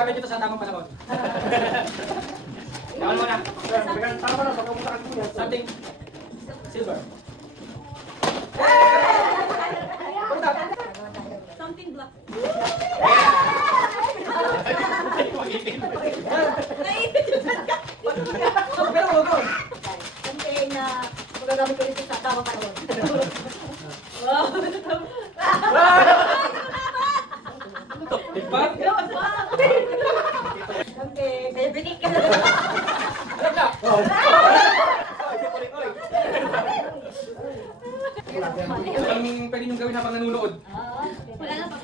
magagamit ito sa tamang panahon. Yaman mo na. Tama na, baka pumunta ka po yan. Something silver. Something black. Pero huwag ko. Something na magagamit ko dito sa tamang panahon. Wow. Tigbat? Something, kaya bitik ka na. Alam na. Ang pwede niyong gawin habang nanunood. Wala na pang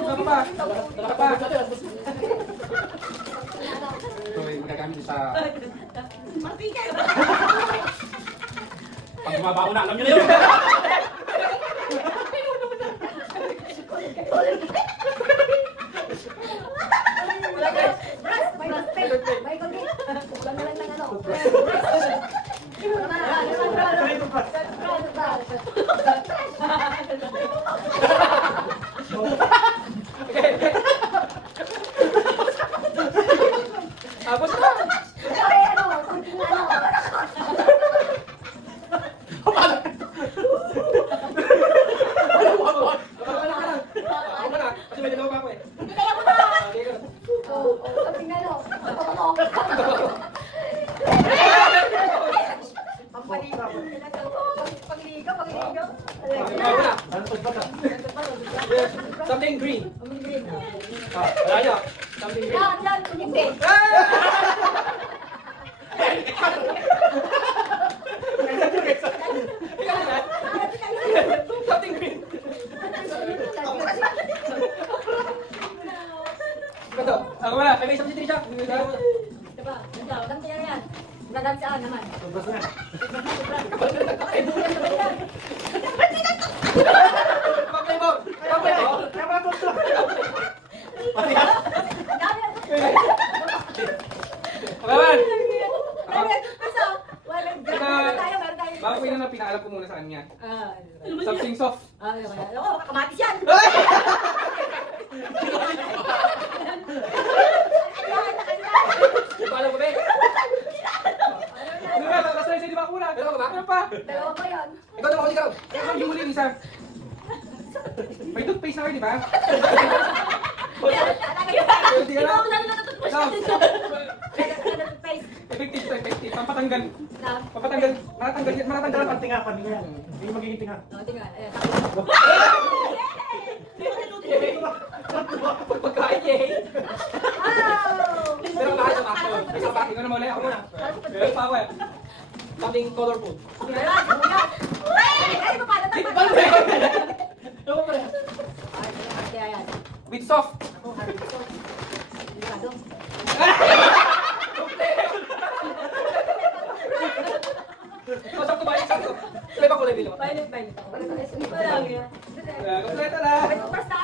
Ano pa? Ano pa? Ito ay magagamit sa... Pag bumaba ko na, alam niyo na yun! Abot na! Ako na, kasi may dalawa pa ako eh. Ako na. Yes, something green. Wala niya. Something green. Something green. Ito, ako wala. May isang si Trisha. Saan naman? Pag-flavor! Pag-flavor! Pagawan! Bago ko yun na pinaalam ko muna sa kanya. Something soft. Kamatis yan! Di ba alam mo ba eh? Ano ba? Last na di ba ako muna? Dalawa ka ba? Ano pa? Dalawa pa yun. Ikaw naman ako ikaw. Ikaw yung muli, Lisa. May toothpaste na kayo, di ba? Hindi ka na. Effective to, effective. Pampatanggal. Pampatanggal. Matatanggal yan. Matatanggal ang Pantinga, pantinga. Hindi magiging tinga. pagkain eh. Pero kahit sa ako. Isa pa. Ikaw na muli. Ako muna. Meron pa ako eh. Something colorful. With soft. Sakto ba? Sakto. Kulay ba kulay bilo? Violet ako. Wala lang yan. Kompleto na. Basta,